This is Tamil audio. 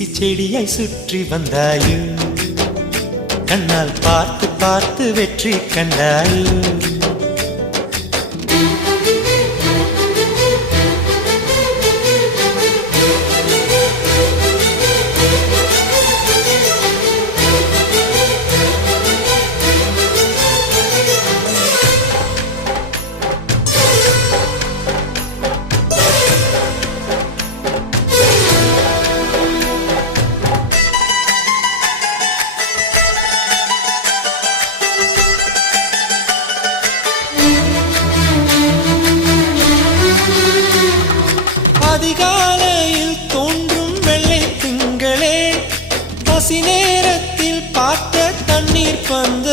ஊசி செடியாய் சுற்றி வந்தாயோ கண்ணால் பார்த்து பார்த்து வெற்றி கண்டாயோ அதிகாலையில் தோன்றும் வெள்ளை திங்களே பசி நேரத்தில் பார்த்த தண்ணீர் பந்த